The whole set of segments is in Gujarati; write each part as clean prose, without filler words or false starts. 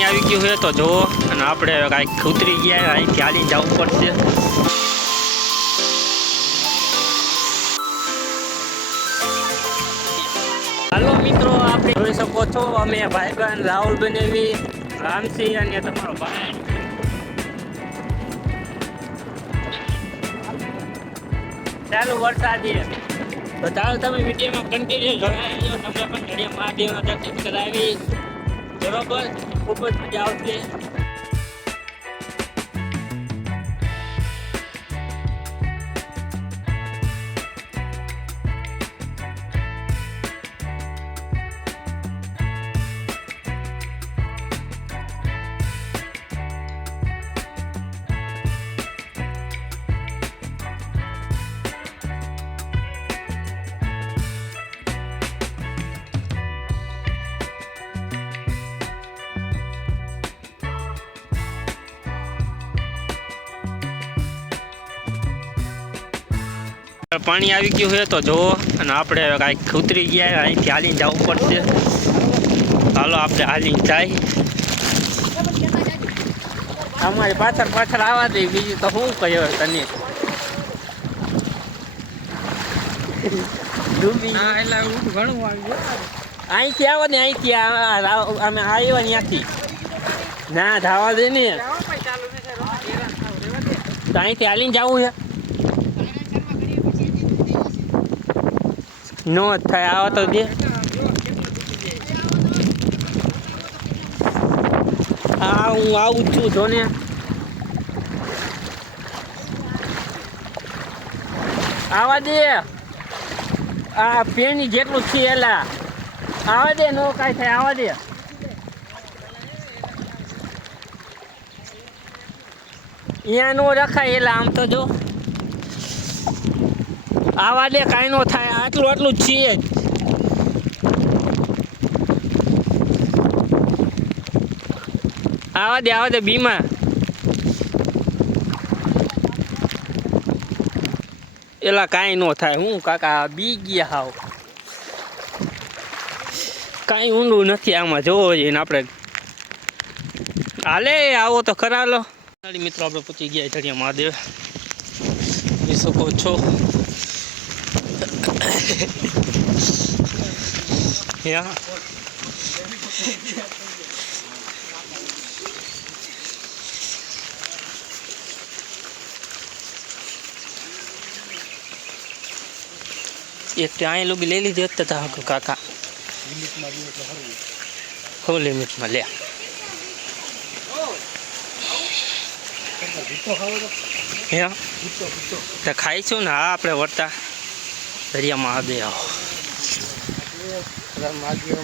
પાણી આવી ગયું છે તો જુઓ, અને આપણે કાંઈક ઉતરી ગયા, અહીંથી હાલીને જવું પડશે. હાલો મિત્રો, આપણે જોઈ શકો છો અમે ભાઈબંધ રાહુલ બનેવી, રામસિંહ અને તમારો ભાઈ. ચાલો વરસાદી તો ચાલો તમે વિડીયોમાં કન્ટિન્યુ જોડાઈ તમને પણ ઘડિયા મહાદેવના દર્શન કરાવી. બરોબર, ખૂબ જ મજા આવશે. પાણી આવી ગયું છે તો જુઓ, અને આપણે કાંઈક ઉતરી ગયા, અહીંથી હાલીને જવું પડશે. હાલો આપણે હાલીને જાય. અમારી પાછળ પાછળ આવવા દે, બીજું તો શું કહ્યું તને. અહીંથી આવો ને, અહીંથી અમે આવ્યા ત્યાંથી ના જવા દે ને, તો અહીંથી હાલીને જવું છે. નો થાય, આવો તો દે. હા હું આવું છું, જો ને. આવા દે, આ પેની જેટલું છે એલા. આવા દે, નો કાંઈ થાય, આવા દે. અહીંયા નો રખાય એલા, આમ તો જો. આવા દે, કાંઈ નો થાય, આટલું આટલું જ છીએ જ. આવા દે બીમા. એલા કાંઈ નો થાય, હું કાકા બી ગયા હાવ. કાંઈ ઊંડું નથી આમાં, જોવો જઈને આપણે. હાલે આવો તો ખરા. લો મિત્રો, આપણે પૂછી ગયા ચડિયા મહાદેવ, જોઈ શકો છો. Yeah. એક ત્યાં લોકો લઈ લીધી હતા કાકા, હો લિમિટમાં લે. તો ખાઈશું ને. હા આપણે વર્તા દરિયા મહાદેવ,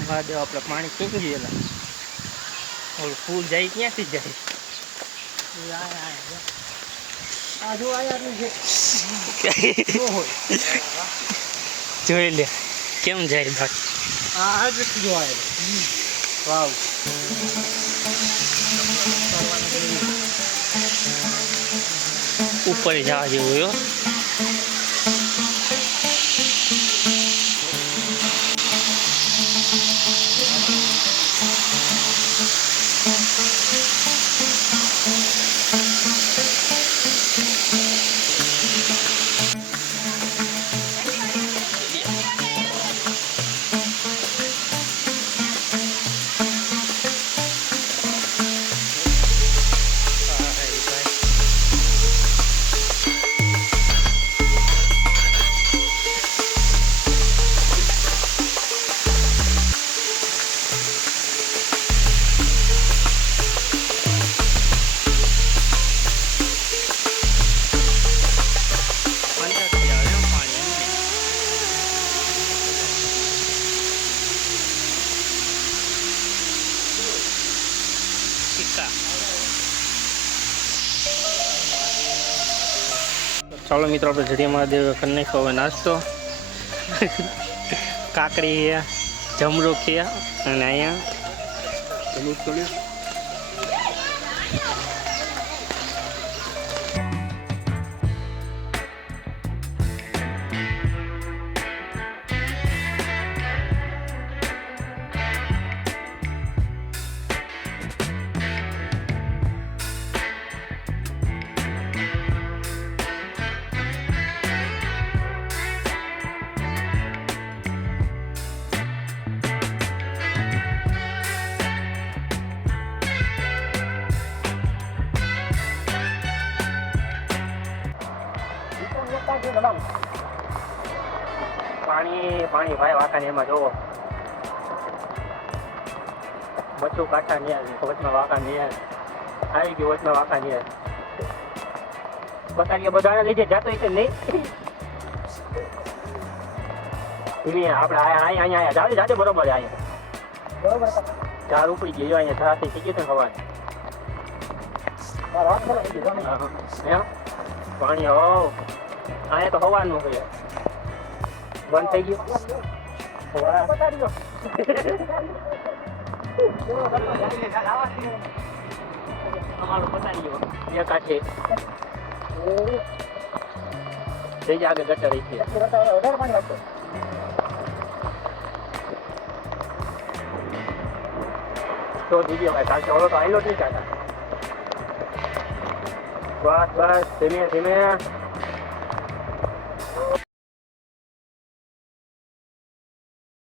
મહાદેવ આપણે પાણી ખેંચી ગયેલા. ઓલું ફૂલ જાય ક્યાંથી જાય. જોઈ લે કેમ જાય બાકી. વાવ, ઉપર જવા જેવું યો. ચાલો મિત્રો, આપણે જડિયા મહાદેવ કરી નાખ્યો હવે નાસ્તો. કાકડી છે, જમરૂખ છે, અને અહીંયા પાણી પાણી ભાઈ વાંકાની એમાં જોવો બચ્ચું કાંઠા નિયર વચમાં વાંકા નિયર આવી ગયું વચમાં વાંકા નિયર બતાવીએ બધાને લીધે જાતો છે નહીં આપણે અહીંયા જાતે જાતે બરોબર અહીંયા ચાર ઉપડી ગયો અહીંયા ચારથી શીખી છે ખબર પાણી હો અહીંયા તો હવાનું છે બંધ થઈ ગયું અમારું પતાવી ગયો બે કાંઠે થઈ જાય આગળ ગટર છે તો દીદી ભાઈ કાંઠે ઓલો તો આવેલો જ નહીં ચાતા બસ બસ ધીમે ધીમે